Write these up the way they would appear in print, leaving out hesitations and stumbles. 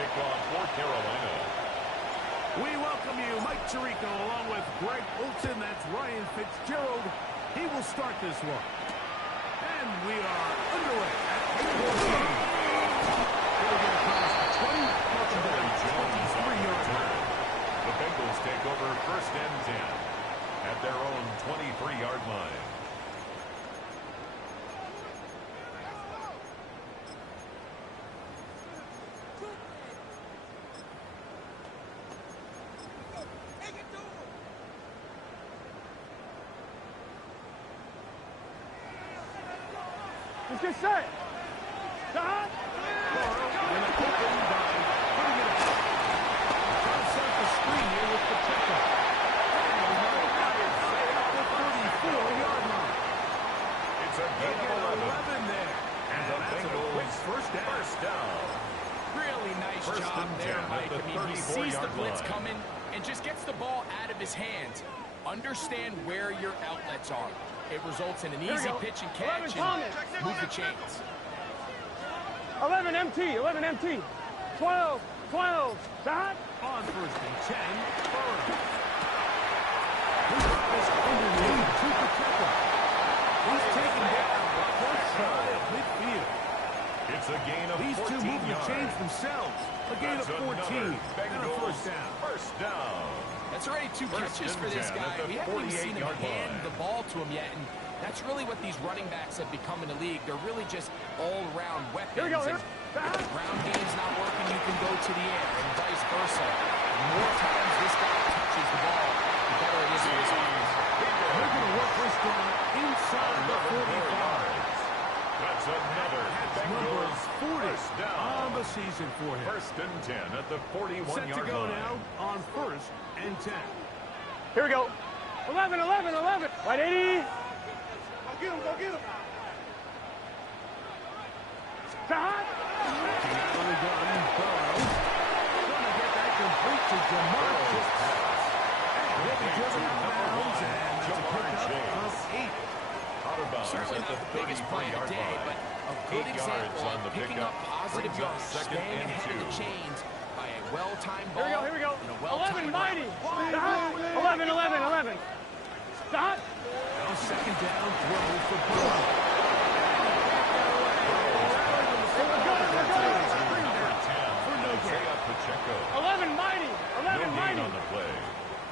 kickoff for Carolina. We welcome you, Mike Tirico, along with Greg Olson. That's Ryan Fitzgerald. He will start this one. And we are underway at the 23-yard line. The Bengals take over first and 10 at their own 23-yard line. Let's get set. Stop. It's a gain of 11 there. And the Bengals first down. Really nice job there, Mike. I mean, he sees the blitz coming and just gets the ball out of his hands. Understand where your outlets are. It results in an easy pitch and catch and move the chains. 11 MT, 11 MT. 12, 12. Stop. On first and 10, Burrow. His is underneath to Pacheco. He's taken down the first shy of midfield. It's a gain of 14 These two move the yards. chains themselves. A gain of 14 and a first down. First down. That's already two catches for this guy. We haven't even seen him hand the ball to him yet, and that's really what these running backs have become in the league. They're really just all-around weapons. Here we go. If the ground game's not working, you can go to the air, and vice versa. The more times this guy touches the ball, the better it is for his offense. They're going to work this down inside the 45. That's another Number Bengals 40 first down. on the season for him. First and 10 at the 41-yard line. Set to go now on first and 10. Here we go. 11, 11, 11. Right, 80. Go get him. Stop. Backing out of the gun, Burrow. Going to get that complete to Jamar Chase. And he'll be driven out of bounds, and it's a pickup of 8. Out of bounds Certainly at not the biggest play of the day, but a good 8 example yards on of the picking pickup. up positive Brings up yards, second staying and ahead of the 2. chains by a well-timed ball. Here we go. And a well-timed 11 mighty. route. Stop. 11, 11, 11. Stop. Now second down throw for Burrow. Pacheco. 11 mighty. 11 No gain mighty. on the play.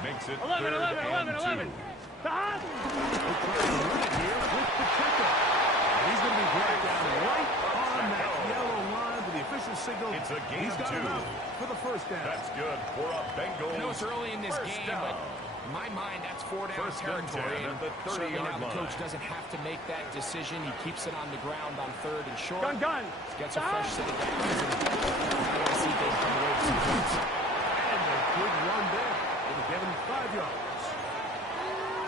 Makes it 11, third 11, and 11, 11. 2. Stop. We're trying to run it here with Pacheco. And he's going to be brought down right on that yellow line with the official signal. It's a gain He's got 2. enough for the first down. That's good for a Bengals. I know it's early in this first game, down. but in my mind, that's 4 down First and 10 territory. at the Certainly 30-yard now the coach line. doesn't have to make that decision. He keeps it on the ground on third and short. Gun. Gets a fresh set of downs. And I see things come away with some points. And a good run there. It'll give him 5 yards.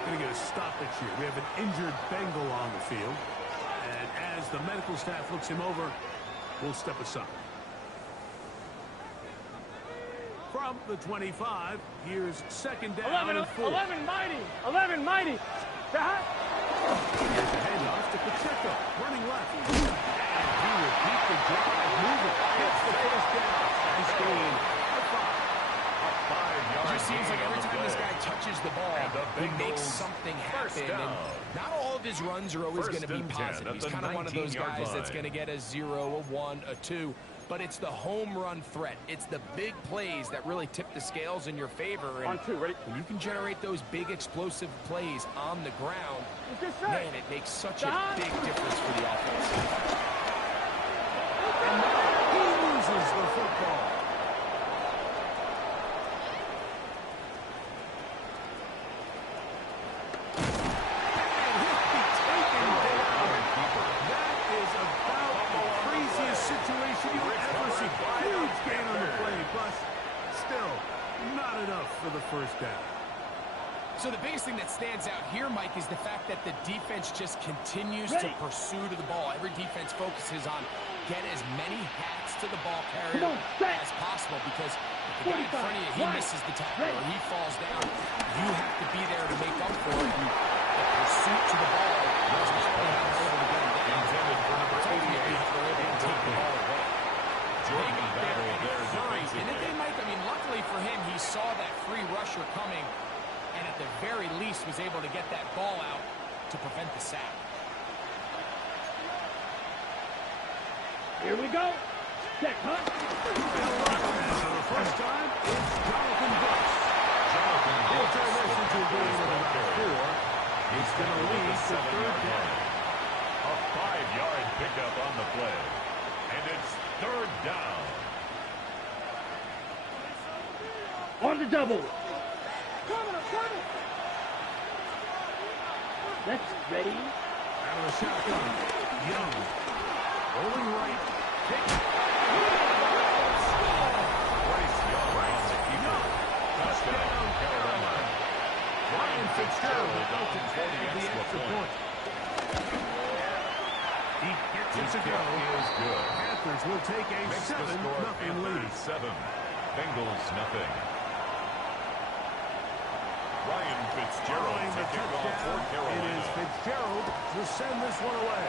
Going to get a stoppage here. We have an injured Bengal on the field. And as the medical staff looks him over, we'll step aside. From the 25, here's second down 11, and 4. 11 mighty. 11 mighty. Stop. Here's the handoff to Pacheco, running left. And he will keep the drive moving. Gets the first down. Nice gain. It just seems like every time this guy touches the ball, he makes something happen. And not all of his runs are always going to be positive. He's kind of one of those guys that's going to get a 0, a 1, a 2. But it's the home run threat. It's the big plays that really tip the scales in your favor. And On 2, ready? when you can generate those big explosive plays on the ground, Let's get set. man, it makes such a big difference for the offense. And now he loses the football. And he'll be taken down. That is about the craziest situation you'll ever see. Huge gain on the play, but still not enough for the first down. So the biggest thing that stands out here, Mike, is the fact that the defense just continues to pursue to the ball. Every defense focuses on get as many hats to the ball carrier as possible, because if the guy in front of you, he misses the tackle or he falls down, you have to be there to make up for it. And the pursuit to the ball wasn't able to get him down. Intended for number 88. Ultimately, they're able to take the ball away. Jordan Battle there. with the sack. Here we go. Check, huh? For the first time, it's Jonathan Brooks. He'll turn this into a gain of about 4. He's going to lead to third down. A 5-yard pickup on the play. And it's third down. On the double. That's ready. Out of the shotgun. Young. Rolling right. Kick. Bryce Young on the keeper. Touchdown, Carolina. Ryan Fitzgerald about to take the extra point. He gets it to go. Is good. Panthers will take a Makes the 7-0 score lead. 7. Bengals nothing. Ryan Fitzgerald Following the to kick off for touchdown, it Carolina. is Fitzgerald to send this one away.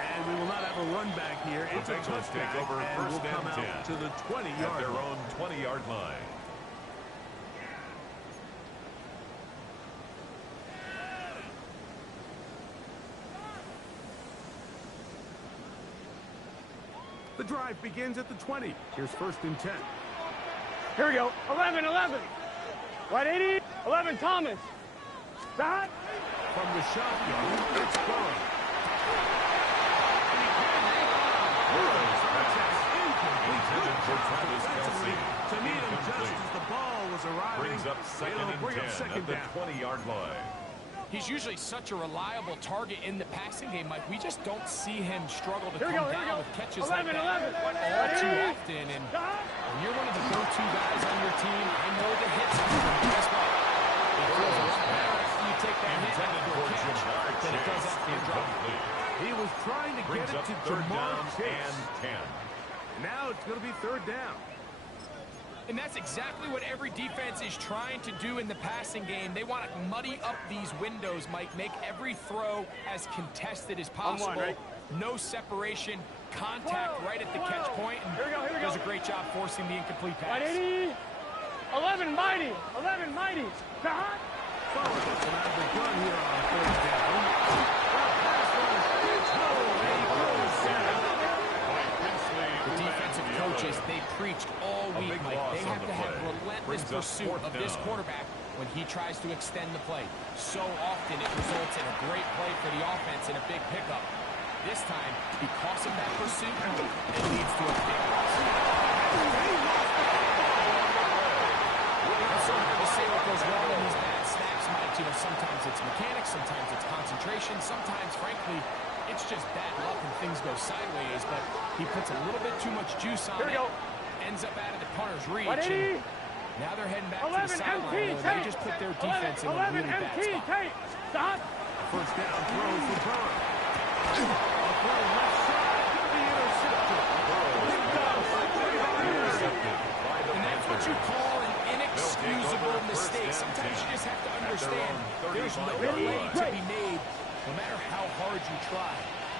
And we will not have a run back here. It's a Bengals take touchback, over and first will come and 10 out to the 20-yard at their line. own 20-yard line. The drive begins at the 20. Here's first and 10. Here we go. 11, 11. Right 80. 11, Thomas. Stop. From the shotgun, it's gone. Intended for Travis Kelce. To meet him just Incomplete. as the ball was arriving. Brings up second It'll and bring 10 up second at the down. 20-yard line. He's usually such a reliable target in the passing game, Mike. We just don't see him struggle to Here we come go, here we down go. with catches 11, like that 11. all too Ready? often. And Stop. when you're one of the go-to guys on your team, I know the hits happen, but guess what? It feels a lot better after you take that hit Intended after for a catch Jamar than it does Chase. after you drop it. Incomplete. He was trying to get Brings it up to third Jamar down Chase. and 10. Now it's going to be third down. And that's exactly what every defense is trying to do in the passing game. They want to muddy up these windows, Mike, make every throw as contested as possible. right? No separation, contact right at the catch point, and Here we go, here we does go. a great job forcing the incomplete Right pass. 80. 11, mighty. 11, mighty. Stop. Forward will have the gun here on third down. The pass rush gets home, and he goes down. The defensive coaches, they preached all A week, big Mike. loss They on have the to have play. relentless Brings up pursuit fourth of this down. quarterback when he tries to extend the play. So often it results in a great play for the offense and a big pickup. This time, because of that pursuit, it leads to a big loss. It's so hard to say what goes wrong in these bad snaps, Mike. You know, sometimes it's mechanics, sometimes it's concentration, sometimes, frankly, it's just bad luck and things go sideways, but he puts a little bit too much juice on Here we it, go. ends up out of the punter's reach, Right 80. and now they're heading back to 11, the sideline, MT, and they tape. just put their defense 11, in a 11, really bad MT, spot. tape. Stop. First down throw for Burrow. A throw left side could be intercepted. And that's what you call an inexcusable mistake. Sometimes you just have to understand there's no play to be made, no matter how hard you try.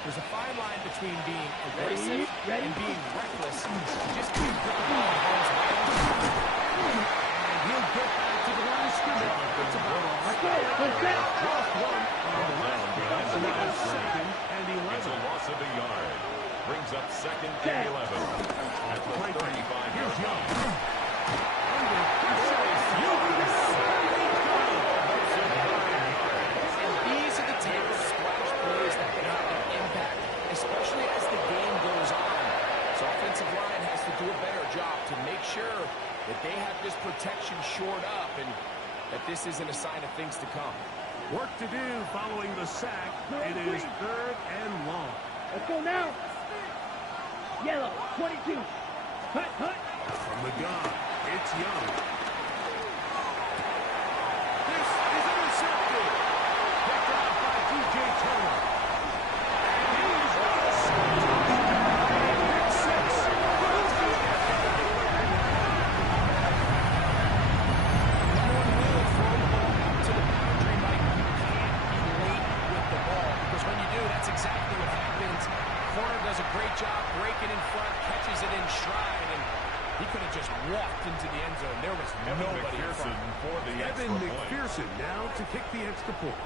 There's a fine line between being aggressive and being reckless. You just can't put the ball in harm's way. And he'll get back to the line of scrimmage. It's about all. Lost one on the left. So now second and It's a 11. loss of a yard. Brings up second and 11 at the 35-yard line. Under pressure. And these are the type of splash plays that can have an impact, especially as the game goes on. So offensive line has to do a better job to make sure that they have this protection shored up and that this isn't a sign of things to come. Work to do following the sack. It is third and long. Let's go now. Yellow, 22. Hut, hut. From the gun, it's Young. This is intercepted. Picked off by DJ Turner. And he's got 6. No one will throw the ball out to the boundary, Mike. You can't be late with the ball because when you do, that's exactly what happens. Corner does a great job breaking in front, catches it in stride, and He could have just walked into the end zone. There was nobody in front. For the Evan extra point. McPherson now to kick the extra point.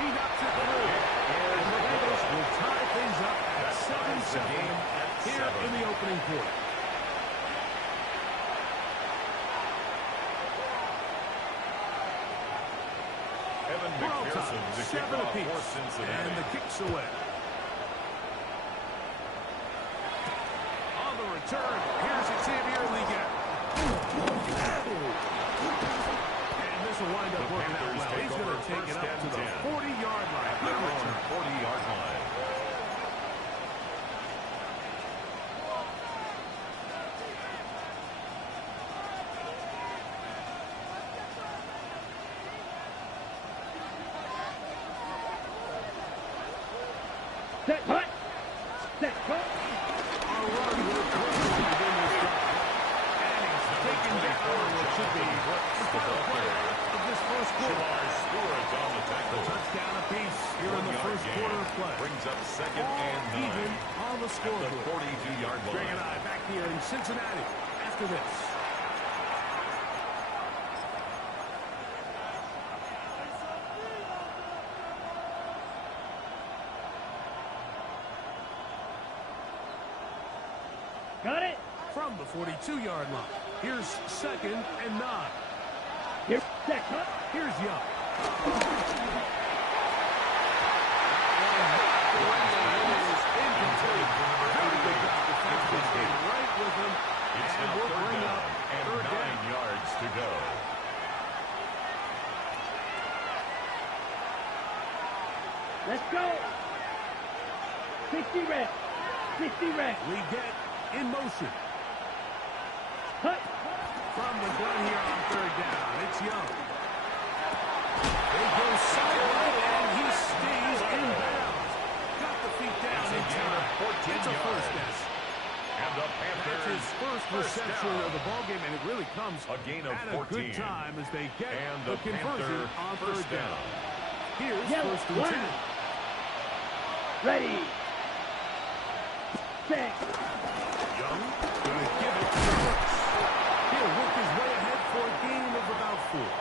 He knocks it through. And the Bengals will tie things up at 7-7 here in the opening quarter. Evan McPherson to kick 7 off apiece. for Cincinnati. And the kick's away. On the return, here's Xavier Legette. And this will wind up working out well. He's going to take it up to the 40-yard line. Good return. 40-yard line. Set, cut. Set, cut. Our run will quickly begin this drive. And he's taken down what should be the final play of this first quarter. Jamar Stewart on the tackle. A touchdown apiece here in the first quarter of play. Brings up second All and 9. even on the At scoreboard. the 42-yard Greg line. and I back here in Cincinnati after this. Got it. From the 42-yard line, here's second and 9. Here, set, cut. Here's Young. Right with him, It's and now we'll third bring down up and third 9 down. yards to go. Let's go. 60 reps. 60 reps. We get in motion. Cut. From the gun here on third down, it's Young. They go sideline, and he stays in bounds. Got the feet down in time. It's a first down. And the That's Panthers his first reception down. of the ballgame, and it really comes A gain of at a 14. good time as they get And the the conversion Panther on first third down. down. Here's Yellow, first and 10. Ready. Set. Young gonna give it to Brooks. He'll work his way ahead for a gain of about 4.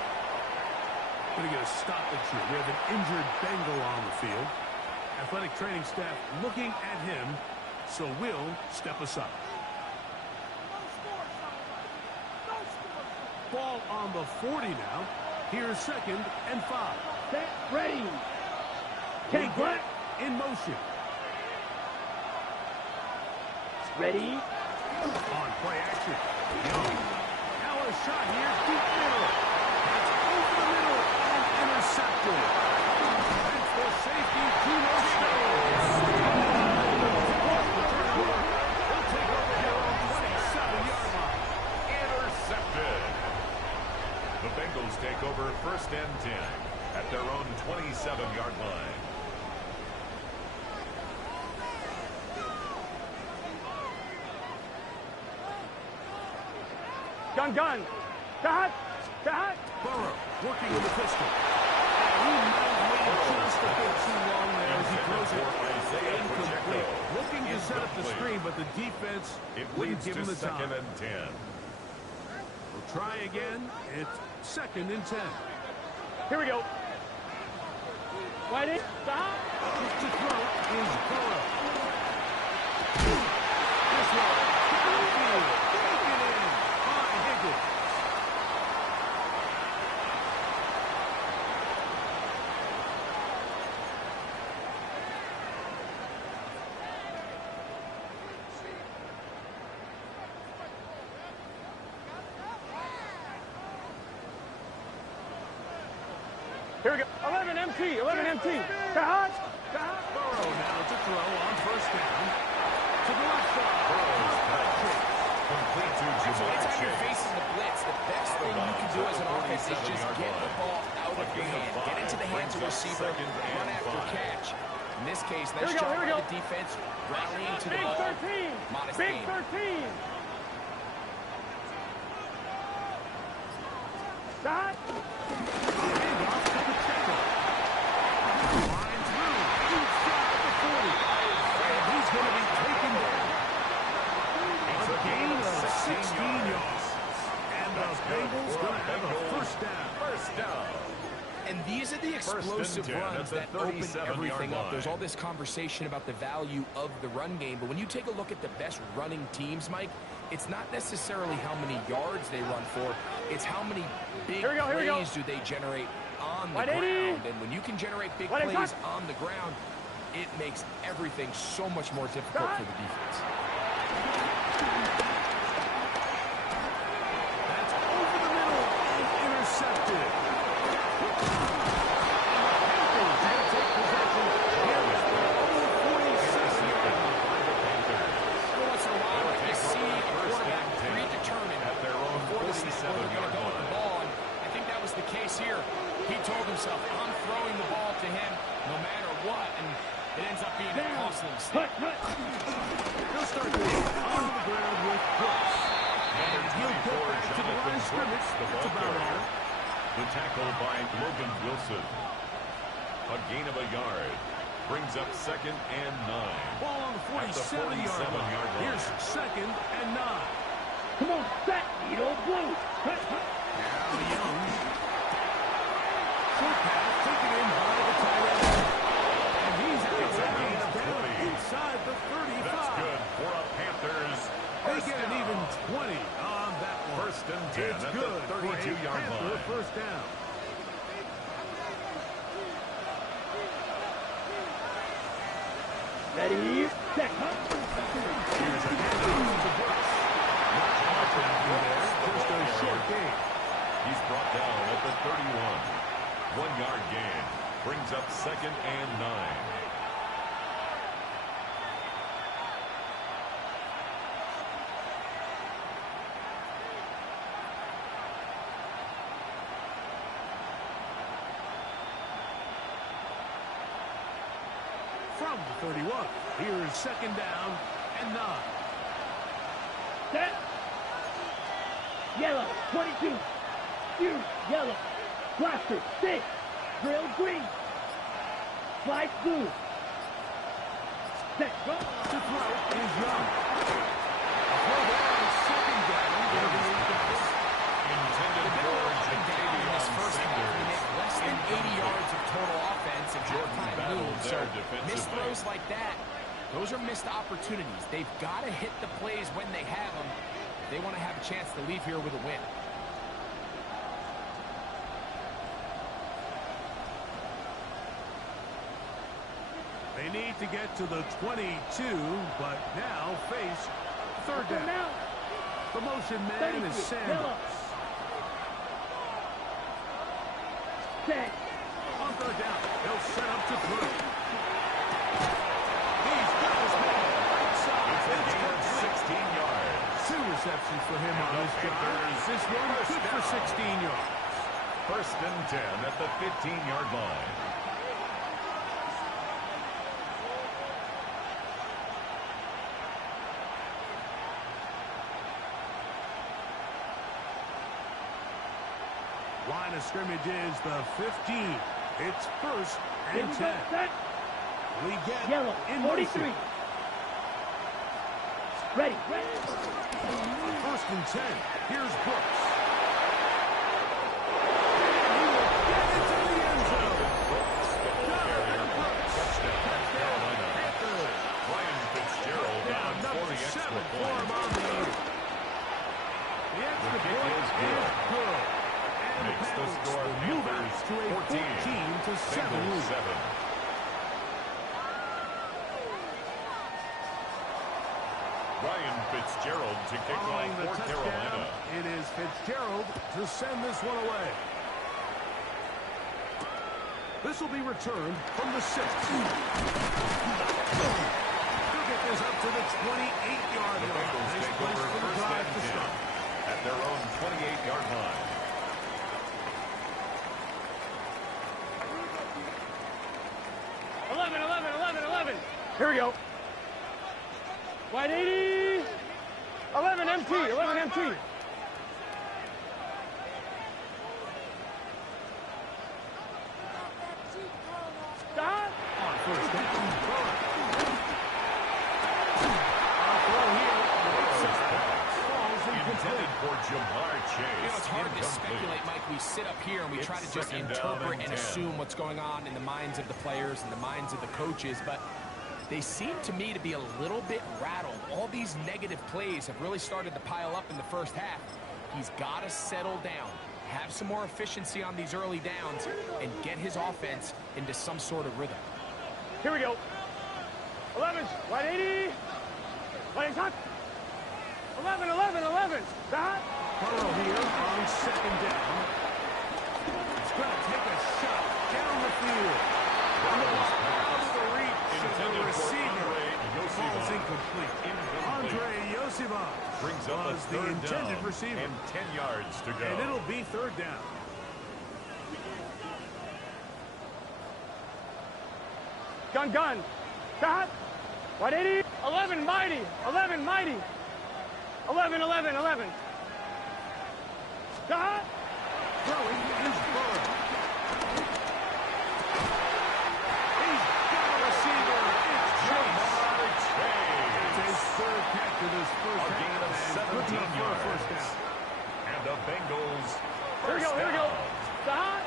Gonna get a stoppage here. We have an injured Bengal on the field. Athletic training staff looking at him, so we'll step aside. Ball on the 40 now. Here's second and 5. Set. Ready. We Take get what? in motion. Ready. On play action. Young. Now a shot here. Deep middle. It's over the middle and intercepted. And for safety, Geno Smith. He'll take over here on 27-yard line. Intercepted. The Bengals take over first and 10 at their own 27-yard line. Gun, gun. Cut. Cut. Burrow working with the pistol. And he might wait just a bit too long there as he throws it Isaiah incomplete. Pacheco. Looking to set up the Incomplete. screen, but the defense It wouldn't leads give to him the second time. and 10. We'll try again. It's second and 10. Here we go. Ready. Stop. To throw is Burrow. This one. Downfield. Taken in by Higgins. Here we go. 11 MT. 11 MT. Cut. Cut. Burrow now to throw on first down. To the left side. Burrow's pass. Complete to So Jamar anytime you're Chase. facing the blitz, the best thing you can do as an offense is just get the ball out of your hand. Get into the hands of the receiver, run after catch. In this case, nice job by the defense rallying to the Big ball. 13. Modest Big gain. 13. Cut. Handoff to Pacheco. Line through. Inside the 40. And he's going to be taken down And these are the explosive runs that open everything up. There's all this conversation about the value of the run game, but when you take a look at the best running teams, Mike, it's not necessarily how many yards they run for, it's how many big plays do they generate on the ground. And when you can generate big plays on the ground, it makes everything so much more difficult for the defense. That's over the middle and intercepted. Here, he told himself, I'm throwing the ball to him no matter what, and it ends up being a costly mistake. He'll start on the ground with Brooks. And he'll go back to the line of scrimmage. That's about all. The tackle by Logan Wilson. A gain of a yard. Brings up 2nd and 9. Ball on the 47-yard line. Here's 2nd and 9. Come on, set, Needle Blue. Now Young. Short pass taken in by the tight end. And he's down inside the 35. That's good for a Panthers. They get an even 20 on that one. 1st and 10 it's at good the 32-yard line. First down. Ready, set. Here's a handoff to Brooks. Not much happening there. Just a short gain. He's brought down at the 31. 1-yard gain. Brings up 2nd and 9. From the 31, here's 2nd down and 9. Set. Yellow, 22. Use yellow. Blaster, 6. Drill, green. Slide, blue. Set, go. To throw is Young. A throw there on 2nd down. Intended for this first half, we make less than 80 yards of total offense and halftime moves. So missed throws like that, those are missed opportunities. They've got to hit the plays when they have them if they want to have a chance to leave here with a win. They need to get to the 22, but now face 3rd down. The motion man is Sanders. Set. On 3rd down, he'll set up to throw. He's got his man right side. It's a gain of 16 yards. 2 receptions for him on this drive. This one good for 16 yards. 1st and 10 at the 15-yard line. Line of scrimmage is the 15. It's 1st and 10. We get Yellow, in 43. motion. Ready. 1st and 10. Here's Brooks. Makes the score Panthers to a 14-7 lead. Ryan Fitzgerald to kick off for Carolina. It is Fitzgerald to send this one away. This will be returned from the 6. He'll get this up to the 28-yard line. The Bengals take over 1st and 10 at their own 28-yard line. Here we go. Wide 80. 11 MT. 11 MT. Stop. On 1st down. Intended for Jamar Chase. You know, it's hard to speculate, Mike. We sit up here and we try try to just interpret and assume what's going on in the minds of the players and the minds of the coaches, but they seem to me to be a little bit rattled. All these negative plays have really started to pile up in the first half. He's got to settle down, have some more efficiency on these early downs, and get his offense into some sort of rhythm. Here we go. 11, wide 80. Wide top. 11, 11, 11. That. Burrow here on second down. He's going to take a shot down the field. Out of the reach of the receiver. Ball's incomplete. Andre Yosivas brings up was the intended receiver. And 10 yards to go. And it'll be third down. Gun. That. Wide 80. 11, mighty. 11, mighty. 11, 11, 11. That. Throwing is Burrow. He's got a receiver. It's Chase. It's his third catch of this first A gain of 17 yards. First down. And the Bengals Here we go. That.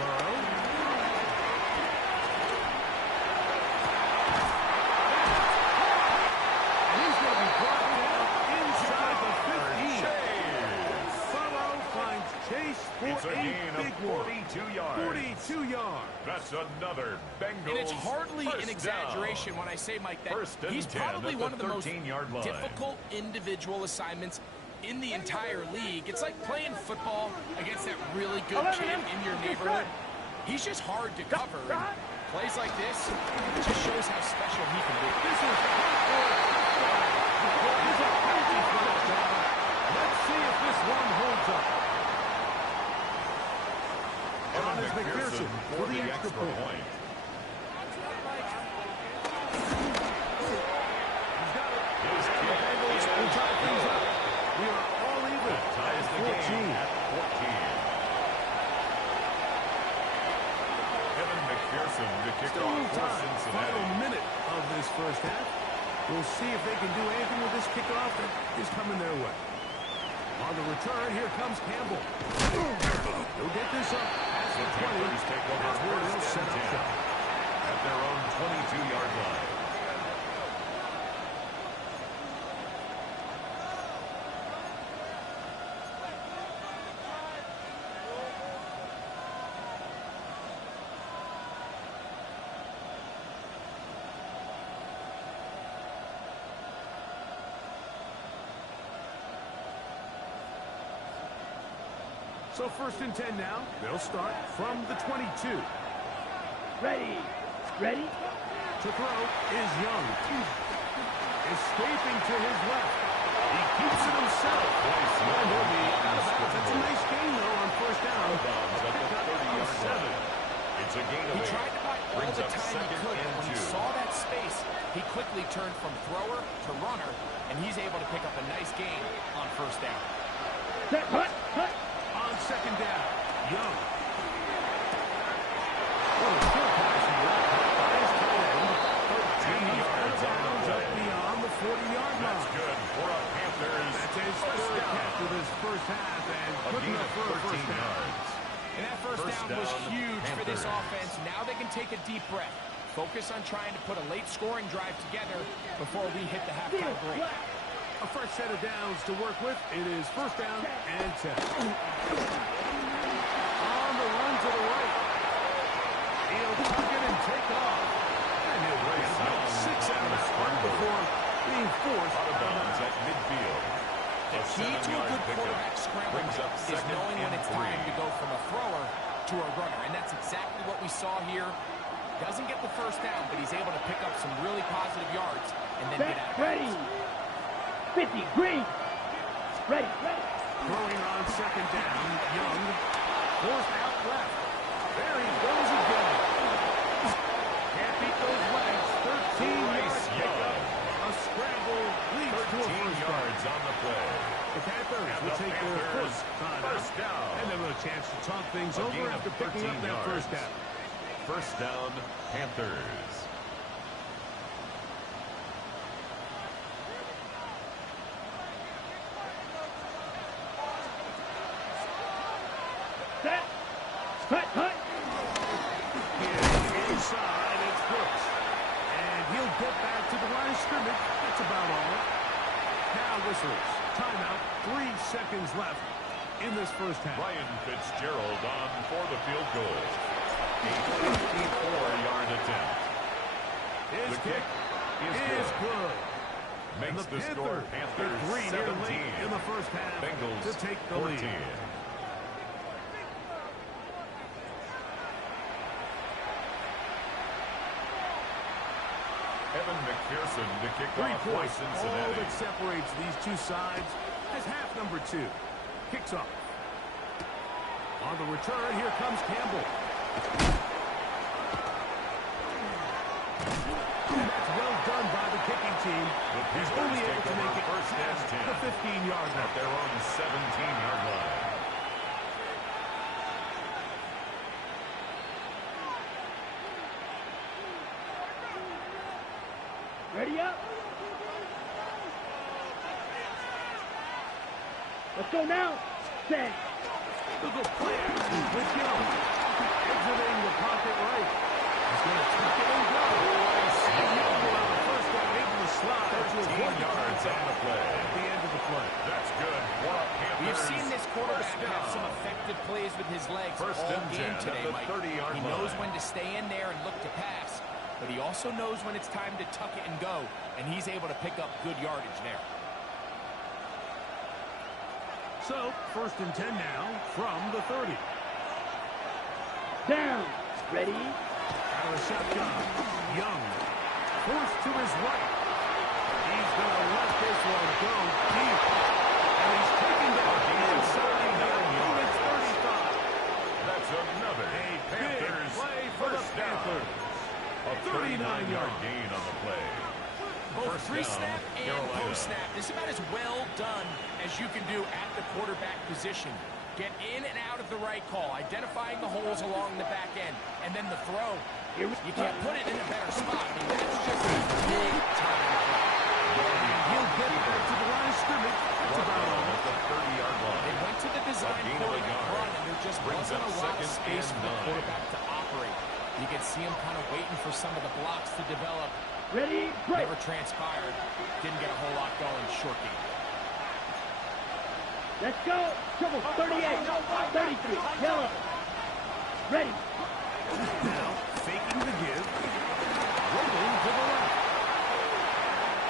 Burrow. And he's going to be brought down inside the 15. Burrow finds Chase for It's a gain big of 42 yards. 42 yards. That's another Bengals. And it's hardly first an exaggeration when I say, Mike, that First and he's 10 probably at one of the most 13-yard line. difficult individual assignments in the entire league. It's like playing football against that really good kid in your neighborhood. He's just hard to cover. And plays like this just shows how special he can be. This is Let's see if this one holds up. Evan John McPherson for the extra point. He's got it. His And the Bengals will tie things up. We are all even That ties the at 14. game at 14. Evan McPherson to kick Still off in for time. Cincinnati. Final minute of this first half. We'll see if they can do anything with this kickoff that is coming their way. On the return, here comes Campbell. He'll get this up past the 20. Panthers take over That's where he'll first set and up 10 shop. at their own 22-yard line. So first and 10 now. They'll start from the 22. Ready. To throw is Young. Escaping to his left. He keeps it himself. And he'll be out of bounds. That's a nice gain, though, on first down. At the 30-yard line. It's a gain of He 8. tried to buy all Brings the up time he second could. and When he 2. saw that space, he quickly turned from thrower to runner, and he's able to pick up a nice gain on first down. On second down, Young. What a good pass he left by his tight end. 13 yards on the Up play. beyond the 40-yard line. That's good for a Panthers. That's his first third down. catch of this first half, and A good gain enough of for a 13 first down. yards. And that first First down was down, huge for this Panthers. offense. Now they can take a deep breath. Focus on trying to put a late scoring drive together before we hit the halftime break. A fresh set of downs to work with. It is first down and 10. On the run to the right. He'll tuck it and take off. And he'll get about 6 out of the spot before being forced Out of bounds at midfield. The key to a good quarterback scramble brings up is second knowing when and it's 3. time to go from a thrower to a runner. And that's exactly what we saw here. Doesn't get the first down, but he's able to pick up some really positive yards and then get out of bounds. 50, green. Ready. Throwing on second down. Young. Forced out left. There he goes again. Can't beat those legs. 13-yard pickup. A scramble leads to a 13 first down. yards on the play. The Panthers And will the take their Panthers, first time out. first down. And they'll have a chance to talk things A over gain of after picking up 13 that first yards. down. First down, Panthers. Set. whistles. Timeout, 3 seconds left in this first half. Ryan Fitzgerald on for the field goal. A 54-yard attempt. His The kick is good. Makes the score Panthers 17. In the first half Bengals to take the 14. lead. Evan McPherson to kick 3 off for points. All Cincinnati. that separates these two sides as half number 2 kicks off. On the return, here comes Campbell. That's well done by the kicking team. He's only able to make it first and 10 the 15-yard line. at their own 17-yard line. Ready up. Let's go now. Set. Look at play action with Young. Exiting the pocket right. He's going to tuck it and go. And Young will have the first down into the slot. 13 yards on the play. At the end of the play. That's good. We've seen this quarterback have some effective plays with his legs First all and game 10 today, at the Mike. 30-yard He knows line. when to stay in there and look to pass, but he also knows when it's time to tuck it and go, and he's able to pick up good yardage there. So, first and 10 now from the 30. Down. Ready. Out of the shotgun. Young. Forced to his right. He's going to let this one go deep. And he's taken down inside the opponent's 35. That's another Panthers Big play for the first down. Panthers. A 39-yard 39 gain on the play. Both First pre-snap down, and Carolina. post-snap. This is about as well done as you can do at the quarterback position. Get in and out of the right call, identifying the holes along the back end, and then the throw. You can't put it in a better spot. I mean, that's just a big-time play. He'll get back to the line of scrimmage. That's about all. At the 30-yard line. They went to the design A gain of a quarterback yard. run, and there just Brings wasn't up a lot of second space and for the 9. quarterback to operate. You could see him kind of waiting for some of the blocks to develop. Ready. Break. Never transpired. Didn't get a whole lot going. Short game. Let's go. Triple. 38. 33. Yellow. Ready. Now, faking the give. Rolling to the left.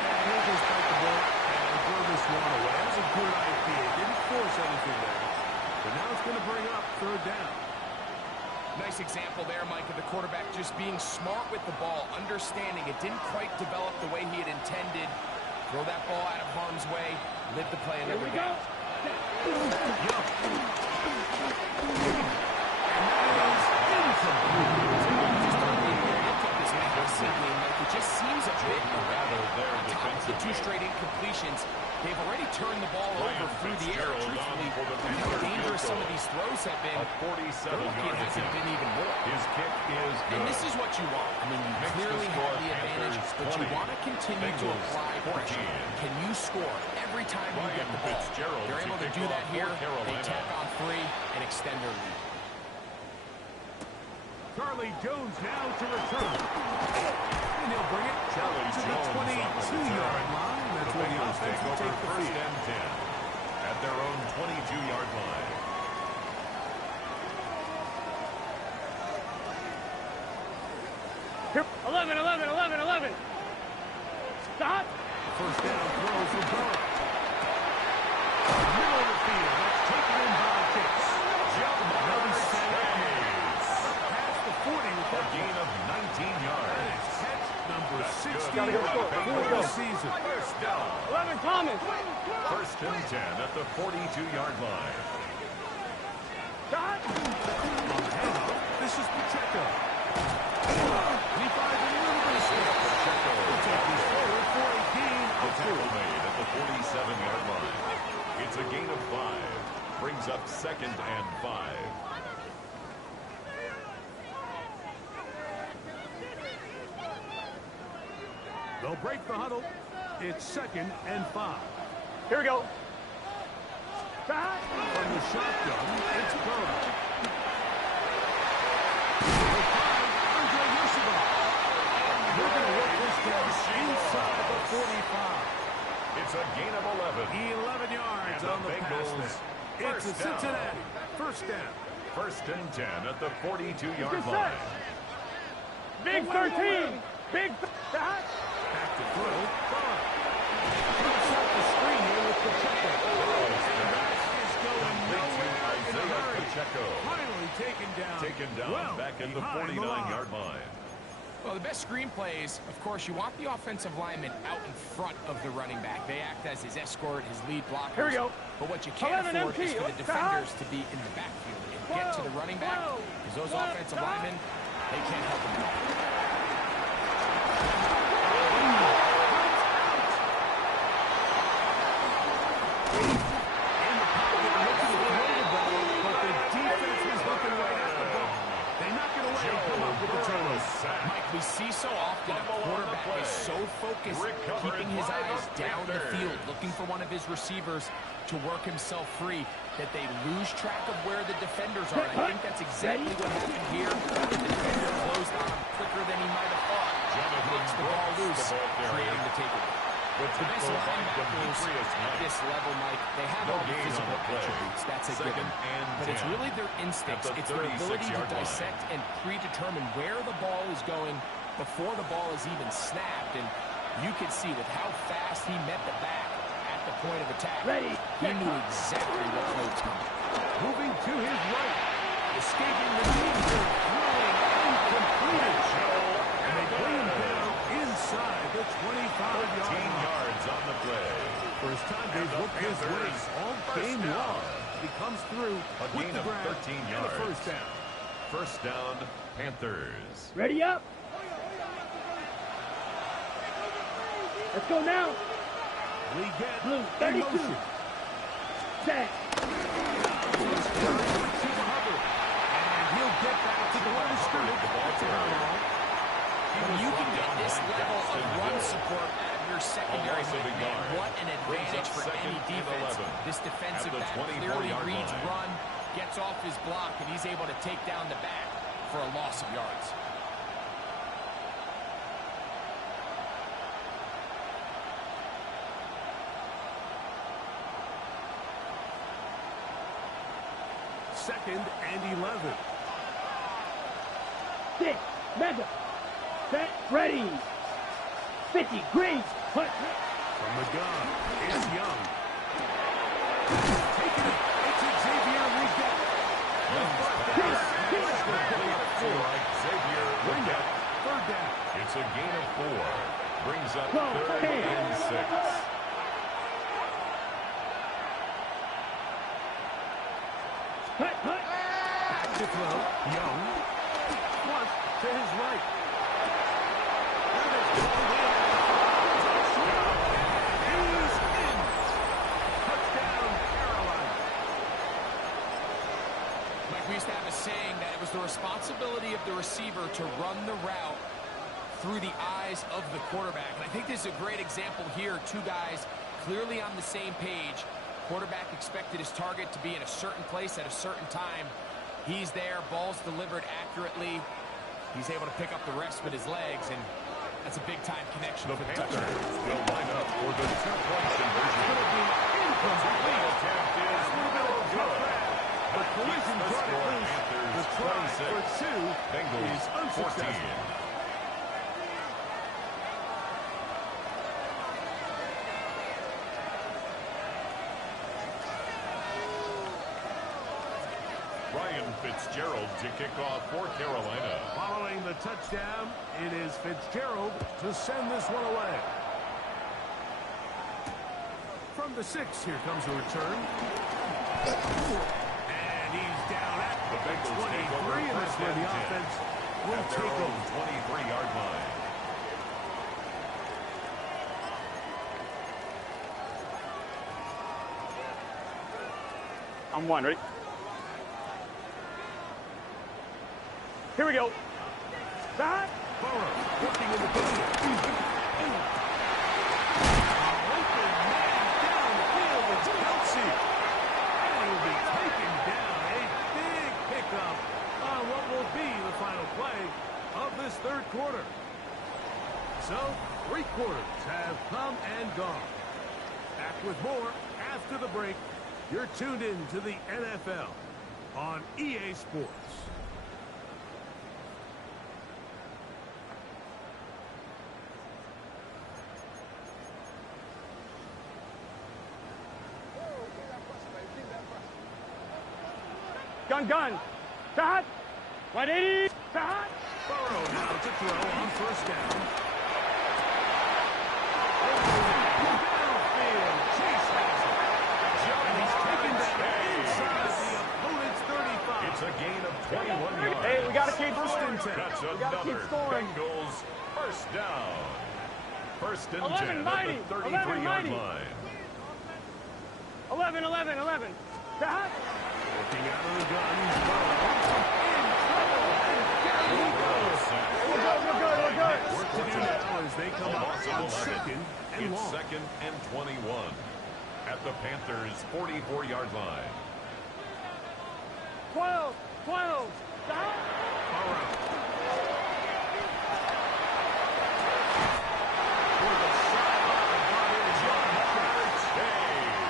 And he'll just bite the ball and throw this one away. That was a good idea. Didn't force anything there. But now it's going to bring up third down. Nice example there, Mike, of the quarterback just being smart with the ball, understanding it didn't quite develop the way he had intended. Throw that ball out of harm's way, live the play Here another we go. down. Young. And that is incomplete. It just seems a bit Rather there on top of the defensively. 2 straight incompletions. They've already turned the ball Ryan over through the air. Fitzgerald Truthfully, on for the with how Panthers dangerous field some of goal. these throws have been. A They're lucky 47-yard it hasn't attempt. been even more. His kick is good. And this is what you want. I mean, you Makes the clearly score have the advantage, Panthers but you 20, want to continue to Bengals apply pressure. 14. Can you score every time you Ryan get the ball? Fitzgerald They're able to to kick do that off here. for Carolina. They tack on 3 and extend their lead. Charlie Jones now to return. And he'll bring it Charlie to the Jones on the 22-yard return. line. That's The where the Bengals offense take will over take the first field. and 10 at their own 22-yard line. Here. 11. 11. 11. 11. Stop. First down throw for Burrow. Middle of the field. That's taken in by Pitts. Jamar Chase. Past the 40 with A that gain of 19 yards. catch number That's 60 good. for the season. First down. 11. Thomas. First and 10 at the 42-yard line. Stop. This is Pacheco. He finds a little bit of space. Pacheco. He'll take this forward for a gain The of 4. tackle made at the 47-yard line. It's a gain of 5. Brings up second and 5. They'll break the huddle. It's second and 5. Here we go. Stop. From the shotgun, it's Burrow. Andre Yoshiba. They're going to work this down inside the 45. It's a gain of 11. 11 yards on the pass there. It's a Cincinnati first down. First and 10 at the 42-yard line. Big 13. Big. Back to throw. Comes off the screen here with Pacheco. That is going nowhere in a hurry. Pacheco. Finally taken down. Well, back at the 49-yard line. Well, the best screen plays, of course, you want the offensive lineman out in front of the running back. They act as his escort, his lead blockers. Here we go. But what you can't afford is for the defenders to be in the backfield and get to the running back, because those offensive linemen, they can't help them at all. Mike, we see so often a quarterback is so focused, keeping his eyes down the field, looking for one of his receivers to work himself free, that they lose track of where the defenders are. And I think that's exactly what happened here. The defender closed on him quicker than he might have thought. Knocks the ball loose, creating the takeaway. The best linebackers at this level, Mike, they have all the physical attributes. That's a given. But it's really their instincts. It's their ability to dissect and predetermine where the ball is going before the ball is even snapped. And you can see with how fast he met the back at the point of attack, he knew exactly what play was coming. Moving to his right. Escaping the danger. Throwing incompleted. And they bring him down inside the 25-yard line. Yards on the play. First time they've looked his way all game long. He comes through with the grab 13 yards. and a first down. First down, Panthers. Ready up. Let's go now. We get Blue 32. motion. Set. And he'll get back to the line of scrimmage. That's about all. When you can get this level of run support out of your secondary, man, what an advantage for any defense. This defensive back clearly reads run, gets off his block, and he's able to take down the back for a loss of yards. Second and 11. 6. Mega. Set. Ready. 50. Green. Put. From the gun, it's Young. Taking it. It's Xavier Leggett. Xavier Leggett. Third down. It's a gain of 4. Brings up 3rd and 6. Hut. Back to throw. Young. Flush to his right. And it's pulled in. He's in. Touchdown, Carolina. Mike, we used to have a saying that it was the responsibility of the receiver to run the route through the eyes of the quarterback. And I think this is a great example here. Two guys clearly on the same page. Quarterback expected his target to be in a certain place at a certain time. He's there, ball's delivered accurately. He's able to pick up the rest with his legs, and that's a big-time connection for the touchdown. Will line up for the 2-point conversion. It'll be incomplete. Attempt is no good. The collision brought it loose. The try for 2 Bengals is unsuccessful. 14. Ryan Fitzgerald to kick off for Carolina. Following the touchdown, it is Fitzgerald to send this one away. From the 6, here comes a return. And he's down at The Bengals take over 23, and that's where the offense will take over. 23-yard line. I'm one. Ready? Here we go. Back. Burrow working in the business. Open man downfield. It's Kelsey. And he'll be taken down. A big pickup on what will be the final play of this third quarter. So, 3 quarters have come and gone. Back with more after the break. You're tuned in to the NFL on EA Sports. Gun. Tahat. 180. Tahat. Burrow now to throw on first down. Downfield. Chase has it. And he's taken down inside the opponent's 35. It's a gain of 21 yards. Hey, we got to keep First and 10. That's We gotta keep another scoring. Bengals first down. First and 11 10 at mighty. the 11 33-yard mighty. line. 11. Tahat. Looking out of the gun. Burrow in trouble. And down he goes. We're good. Work to do now as they come up on second and It's long. second and 21 at the Panthers' 44-yard line. 12. Tahat. Burrow. For the sideline, but it is yardage.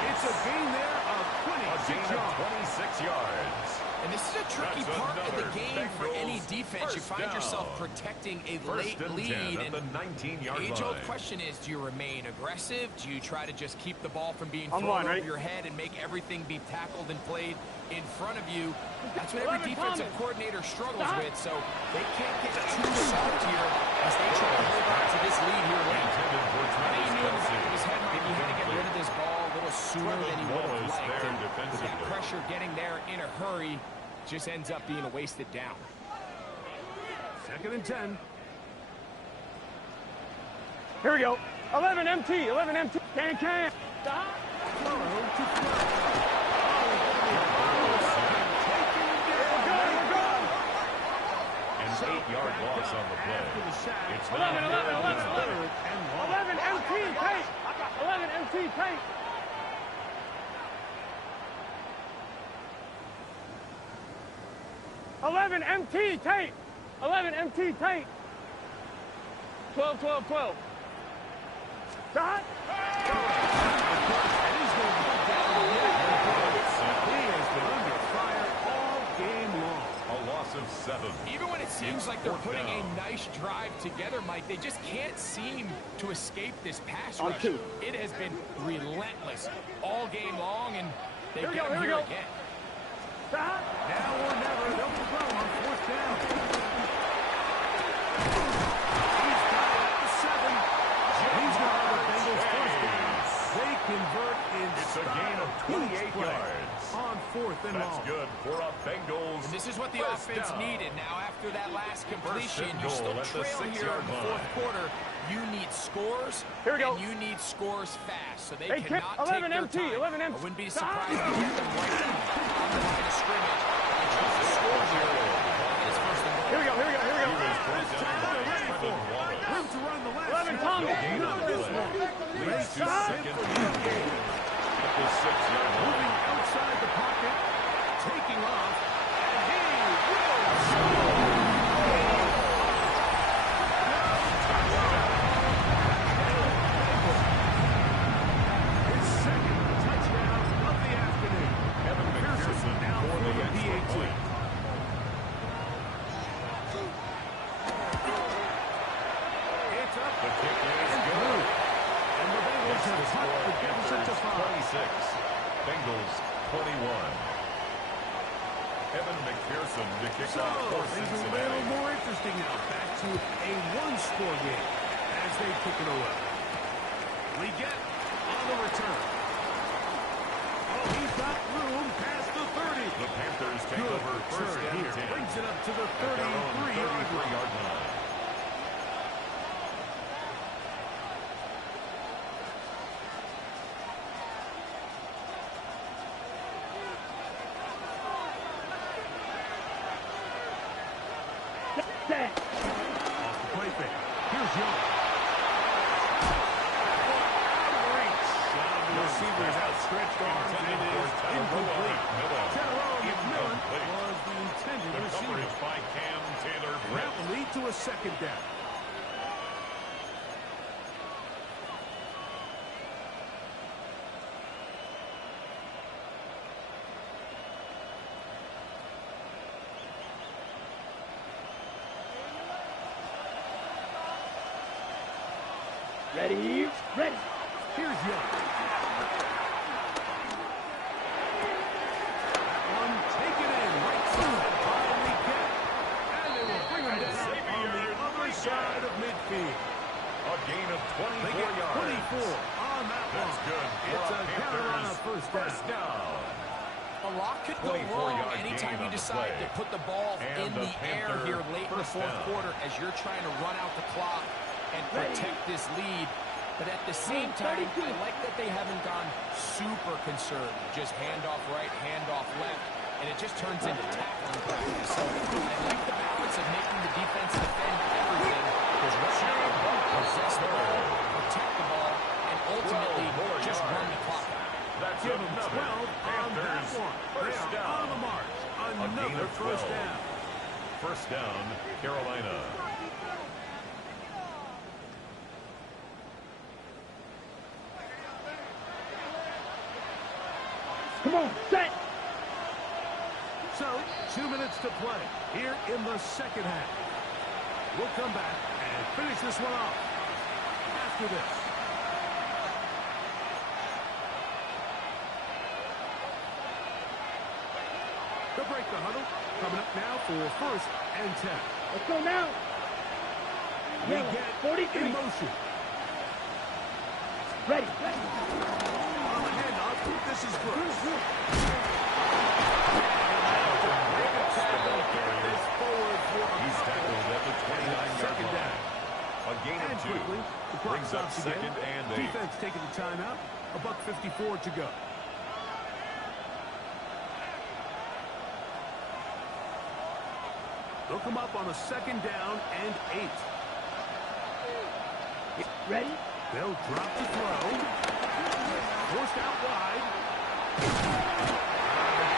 It's a gain there of A 26 gain of yards. 26 yards. And this is a tricky That's part of the another game for any Bengals defense. You first find down. yourself protecting a First late and 10 lead. at the 19-yard line. Age-old question is, do you remain aggressive? Do you try to just keep the ball from being I'm thrown on, over right? your head and make everything be tackled and played in front of you? That's what every 11 defensive Thomas. coordinator struggles Stop. with, so they can't get too soft here as they try to hold on to this lead here late. Intended for I think he knew in the back of his head, Mike, he had to get rid of Incomplete. this ball a little sooner than he would have Ball is liked. there And with that defensively. pressure getting there in a hurry just ends up being a wasted down. Second and 10. Here we go. 11 MT. Can. Tahat. Burrow to throw. We're good. An 8-yard loss on the play. After the sack. It's 11. now Third and long. 11 MT. Tate. 11 MT. Tate. 11 MT. Tate. 11 MT. Tate. 12. Tahat. And he's going to put down yet. He has been under fire all game long. A loss of 7. Even when it seems It's like they're fourth putting down. a nice drive together, Mike, they just can't seem to escape this pass On rush. 2. It has been relentless all game long, and they Here we get go, them here we here go. again. Tahat. Now or never, they'll throw on fourth down. He's got it at the 7. He's going to have the Bengals first down. They convert in It's a gain of 28 yards. on fourth and That's long. good for a Bengals. This is what the first offense down. needed. Now, after that last completion, and you still goal at the trail here 6-yard in the line. fourth quarter. You need scores, Here we go. and you need scores fast, so they Hey, kid, cannot 11 take MT, their time. 11 I MT. wouldn't be surprised to get them right on the line of scrimmage and choose to score here. It is first and goal. Here we go. He was brought This down time by they're ready for Trevor it. Wallace. Room to run the left 11 side. Thomas. No gain on Not the this play. one. Leads They to set second for down. the game. At the 6-yard Moving line. outside the pocket, taking off, and he will score. His second touchdown of the afternoon. Evan McPherson now for for the the extra PAT. point. It's up The kick is and good. through. And the Bengals It's the have score. cut the deficit to Panthers 5. 26. Bengals 21. Evan McPherson to kick So, off for things are a Cincinnati. little more interesting now. Back to a one-score game as they kick it away. We get on the return. Oh, he's got room past the 30. The Panthers take Good over first return and here. 10. Brings it up to the At their own 33-yard line. 33-yard line. Tahat. Off the play fake. Here's Young. Out of reach. The receiver's outstretched arms, and it is incomplete. Tyrone McMillan was the intended The receiver. coverage by Cam Taylor-Britt. That will lead to a second down. Ready? Ready. Here's Young. That one taken in. Right side by Leggett. And they will bring him down on the other side of midfield. A gain of 24 They get yards. 24 on that one. That's good. It's For a the Carolina Panthers. first down. A lot could go 24 wrong yard anytime gain you on the decide play. to put the ball And in the the air Panther here late in the first fourth down. quarter as you're trying to run out the clock and protect this lead. But at the same time, I like that they haven't gone super conservative. Just handoff right, handoff left, and it just turns into tackling practice. So I like the balance of making the defense defend everything, because right now, possess the ball, protect the ball, and ultimately just run the clock out. That's Give them 12 another on that Panthers one. They first are down. on the march. A gain Another of first 12. down. First down, Carolina. Come on, set. So, 2 minutes to play here in the second half. We'll come back and finish this one off after this. They'll break the huddle. Coming up now for first and 10. Let's go now. We Yellow, get 43. in motion. Ready. On the handoff, this is Brooks. He's tackled at the 29-yard Second line. down. A gain And of 2. quickly, the clock Brings up stops again. second and 8. Defense taking the timeout. $1:54 to go. They'll come up on a second down and 8. Ready? They'll drop the throw. Forced out wide.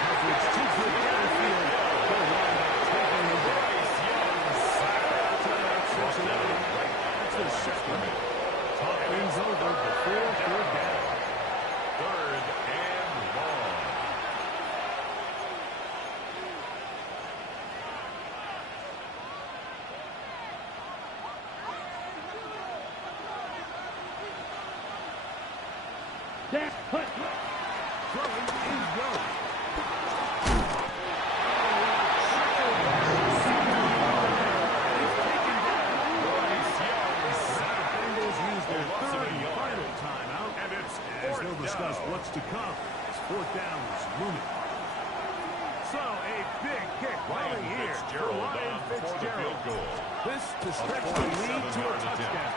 Coverage too good downfield. Go wide, taking the Bryce Young sacked. Cincinnati. That's their second. Talk things over before third down. Third and long. Set. Put. Throwing is Young. Bryce Young sacked. Bengals use their Loss of third a and yard. final timeout. And it's As fourth they'll discuss down. what's to come. As fourth down is looming. So a big kick Ryan coming here for Fitzgerald Ryan on for the Fitzgerald. field goal. This to stretch the lead to a 47-yard attempt. touchdown.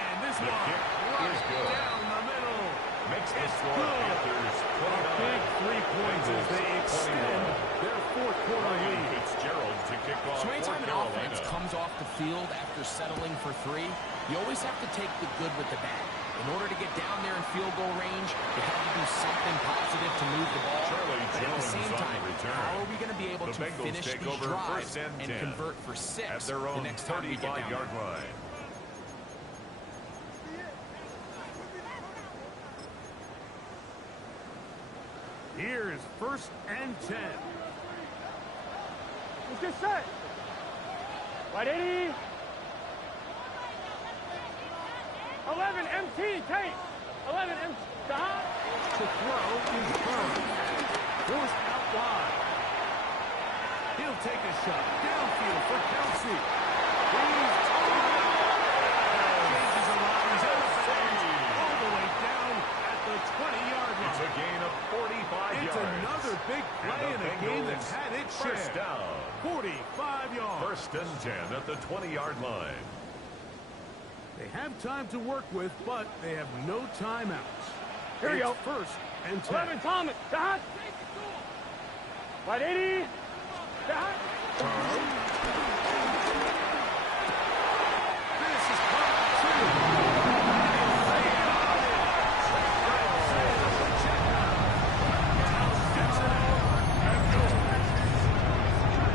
And this The one kick right is good. down the middle. Makes the It's score good. Panthers A 29. big 3 points as they extend 21. their fourth quarter Ryan lead. Fitzgerald to kick off So for anytime an Carolina. offense comes off the field after settling for 3, you always have to take the good with the bad. In order to get down there in field goal range, you have to do something positive to move the ball. Charlie But at the Jones same on the time, return. how are we going to be able The to Bengals finish take these over drives first and 10 convert for 6 at their the own next time we get down 35-yard there? line. Here is first and 10. Let's get set. Right 80. 11 MT. Take. 11 MT. Stop. The throw is burned. Forced out wide. He'll take a shot. Downfield for Kelsey. He's changes a lot. He's out of bounds. All the way down at the 20-yard line. It's a gain of 45 It's yards. another big play And in the a game that's Bengals had its first share. down. 45 yards. First and 10 at the 20-yard line. They have time to work with, but they have no timeouts. Here we It's go. First and 10. 11 Thomas. Dot. Right 80. Dot. This is part 2.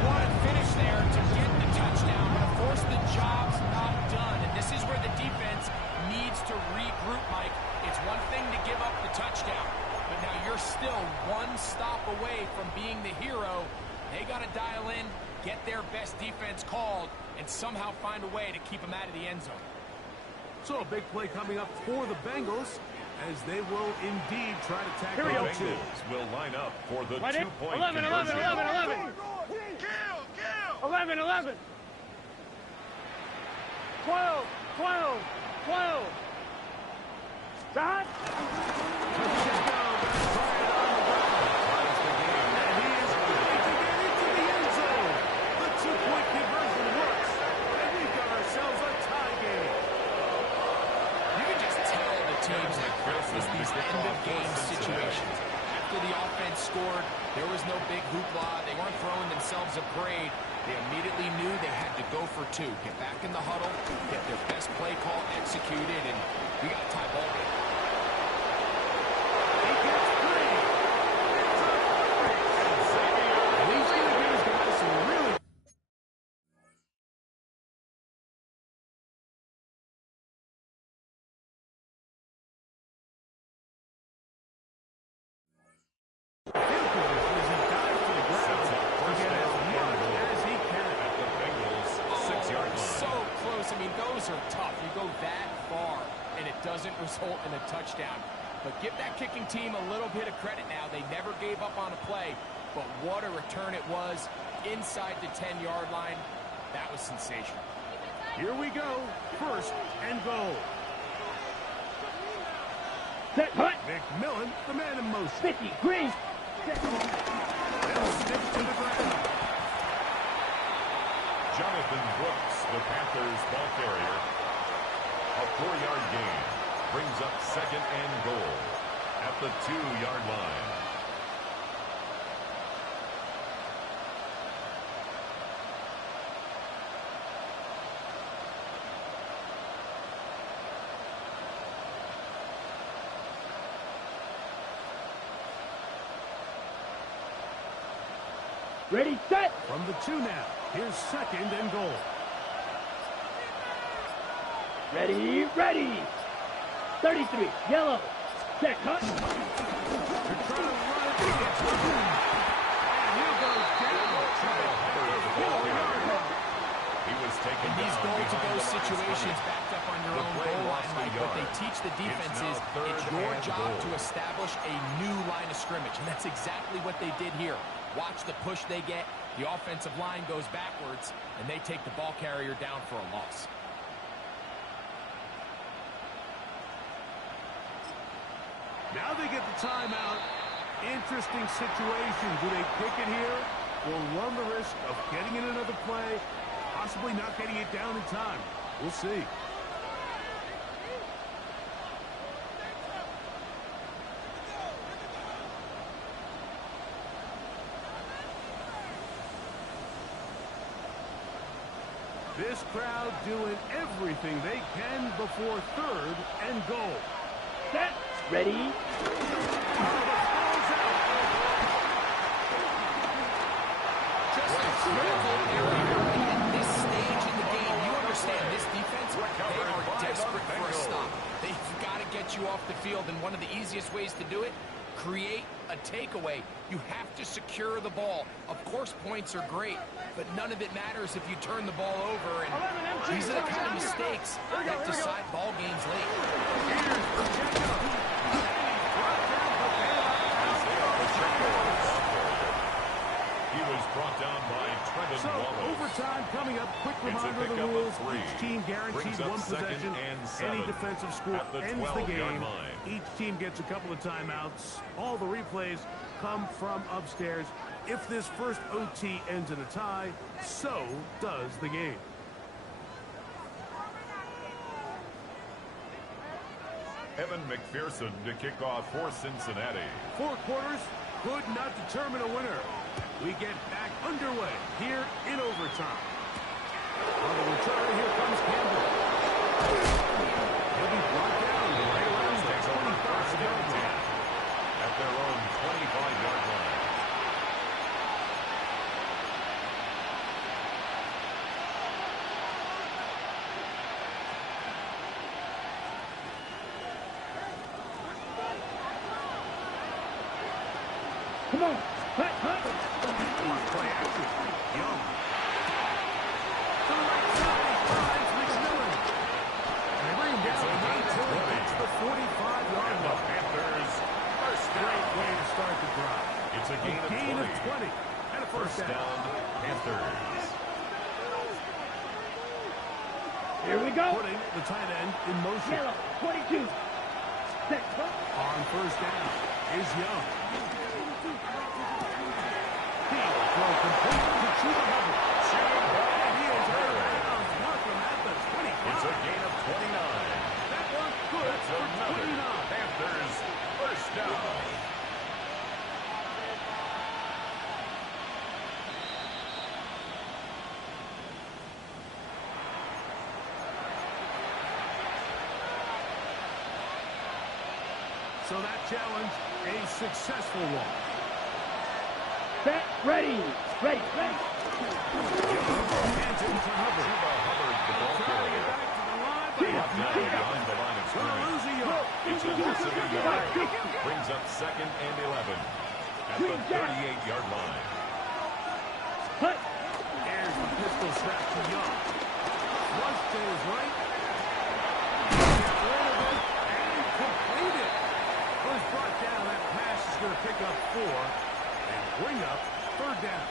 Wanted to finish there to get the touchdown, but of course the job's not done. And this is where the defense needs to regroup, Mike. It's one thing to give up the touchdown, but now you're still one stop away from being the hero. They got to dial in, get their best defense called, and somehow find a way to keep them out of the end zone. So a big play coming up for the Bengals as they will indeed try to tackle The the two. Bengals will line up for the Right in. two-point 11, 11, conversion. 11, 11. 11, 11. 12, 12, 12. Shot. And he is going to get into the end zone. The two-point conversion works. And we've got ourselves a tie game. You can just tell the teams that practice these end-of-game situations. After the offense scored, there was no big hoopla. They weren't throwing themselves a parade. They immediately knew they had to go for two. Get back in the huddle, get their best play call executed, and we got a tie ball game. He gets three. And he's going to give his guys some really... So close. I mean, those are tough. You go that far, and it doesn't result in a touchdown. But give that kicking team a little bit of credit now. They never gave up on a play, but what a return it was inside the 10-yard line. That was sensational. Here we go. First and goal. Set, hut. McMillan, the man in motion. 50, green. They'll stick to the ground. Jonathan Brooks, the Panthers ball carrier. A 4-yard gain brings up second and goal at the 2-yard line. Ready, set. From the 2 now. Here's second and goal. Ready, ready. 33, yellow. Set, hut. They're trying to run it. He gets one. And he'll go down. He was taken In these down goal-to-go behind the line of situations, scrimmage. backed up on your The own play goal line, lost a Mike, what they yard. teach the defense It's is now third it's your and job goal. to establish a new line of scrimmage, and that's exactly what they did here. Watch the push they get. The offensive line goes backwards, and they take the ball carrier down for a loss. Now they get the timeout. Interesting situation. Do they kick it here or run the risk of getting in another play, possibly not getting it down in time? We'll see. This crowd doing everything they can before third and goal. Set. Ready. The ball's out. Just a critical area at this stage in the game. You understand this defense, they are desperate for a stop. They've got to get you off the field, and one of the easiest ways to do it, create a takeaway. You have to secure the ball. Of course, points are great, but none of it matters if you turn the ball over, and these are the kind of mistakes that decide ball games late. Here's Pacheco. He was brought down by Trevin So, Wallace. overtime coming up. Quick It's a reminder of the pickup of rules. 3. Each team guaranteed Brings up one second possession. and Any 7 defensive score at the ends the 12-yard game. line. Each team gets a couple of timeouts. All the replays come from upstairs. If this first OT ends in a tie, so does the game. Evan McPherson to kick off for Cincinnati. 4 quarters could not determine a winner. We get back underway here in overtime. On the return, here comes Campbell. He'll be brought down right around the 25-yard line. At their own 25-yard line. Come on. Hut, hut. Play action. Young. To the right side. Finds McMillan. And they bring him down Here we go. Putting the tight end in motion. Yellow, 22. Set. On first down is Young. He'll throw complete to Chuba Hubbard. And he is out of bounds. Markham at the 25. It's a gain of 29. That was good. That's for another 29. Panthers first down. So that challenge, a successful one. Set. Ready. Ready. Ready. Hands it to Hubbard. Chuba Hubbard, the ball Trying to carrier. get back to the line, but Brought down behind the line of gonna scrimmage. lose a yard. It's a loss of a yard. Brings up 2nd and 11 at the 38-yard line. Cut. There's the pistol snap to Young. Flush to his right. Get rid of it and complete it. Was brought down. That pass is going to pick up 4 and bring up 3rd down.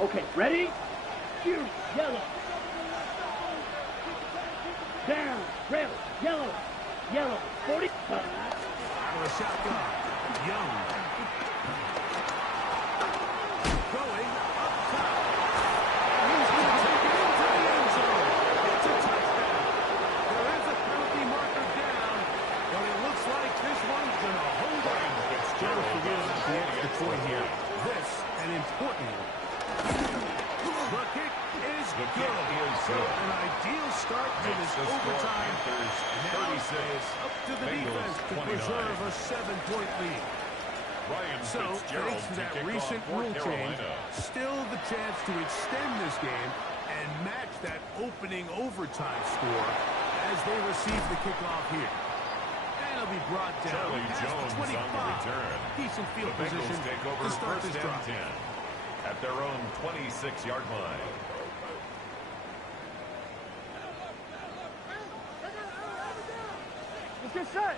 Okay, ready? Shoot. Yellow. Down. Rail. Yellow. Yellow. 40. Out of the shotgun. Young. Going up top. He's going to take it into the end zone. It's a touchdown. There is a penalty marker down, but it looks like this one's going to hold on. Don't forget about the extra point here. This, an important one. The kick is The good. kick is good. An ideal start to Makes this the score overtime. Panthers Now 36. it's up to the Bengals defense to 29. preserve a 7-point lead. Ryan So, Fitzgerald thanks to that kick off recent for rule change, Carolina. still the chance to extend this game and match that opening overtime score as they receive the kickoff here. And it'll be brought down Charlie past Jones the 25. on the return. Decent The field Bengals position take over to start first this and drive. 10 at their own 26-yard line. Let's get set.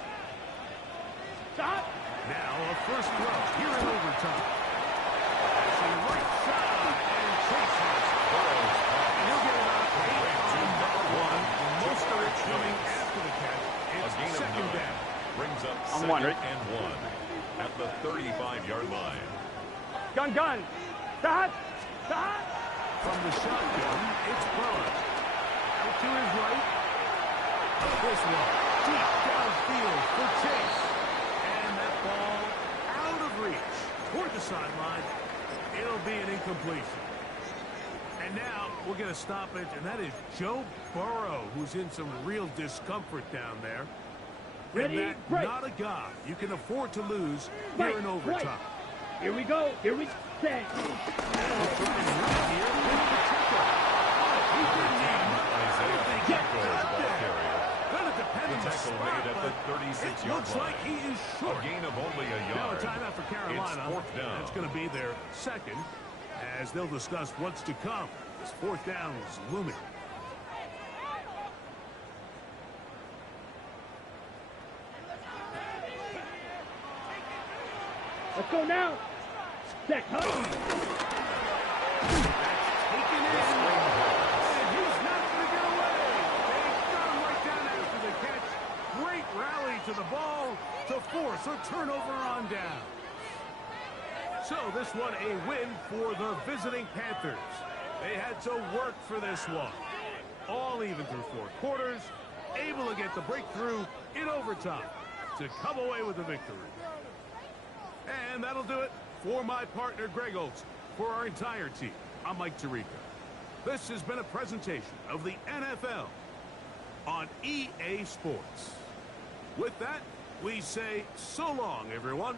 Stop. Now a first throw here in overtime. Passing right side and Chase has it. Burrow's caught. He'll get about 8 to on that number one. 1. Most of it Chase. coming after the catch. A It's gain of 2nd 9. down. Brings up I'm 2nd wondering. and 1 at the 35-yard line. Gun, gun. Stop. Stop. From the shotgun, it's Burrow. Out to his right. This one, deep downfield for Chase. And that ball out of reach toward the sideline. It'll be an incompletion. And now we'll get a stoppage, and that is Joe Burrow, who's in some real discomfort down there. Ready, And that, break. not a guy you can afford to lose Right, here in overtime. right. Here we go. Here we set. We'll try and run here with Pacheco. He didn't need much. Isaiah They Pacheco, get the that ball there. carrier. Gonna depend The on the tackle spot, made at the but 36-yard it looks line. like he is A short. gain of only a Now yard. a timeout for Carolina. It's 4th down. That's going to be their 2nd, as they'll discuss what's to come. This 4th down is looming. Let's go now. Set. Cut. Taken in. And he's not going to get away. They got him right down after the catch. Great rally to the ball to force a turnover on down. So this one a win for the visiting Panthers. They had to work for this one. All even through 4 quarters, able to get the breakthrough in overtime to come away with the victory. And that'll do it for my partner, Greg Olson. For our entire team, I'm Mike Tirico. This has been a presentation of the NFL on EA Sports. With that, we say so long, everyone.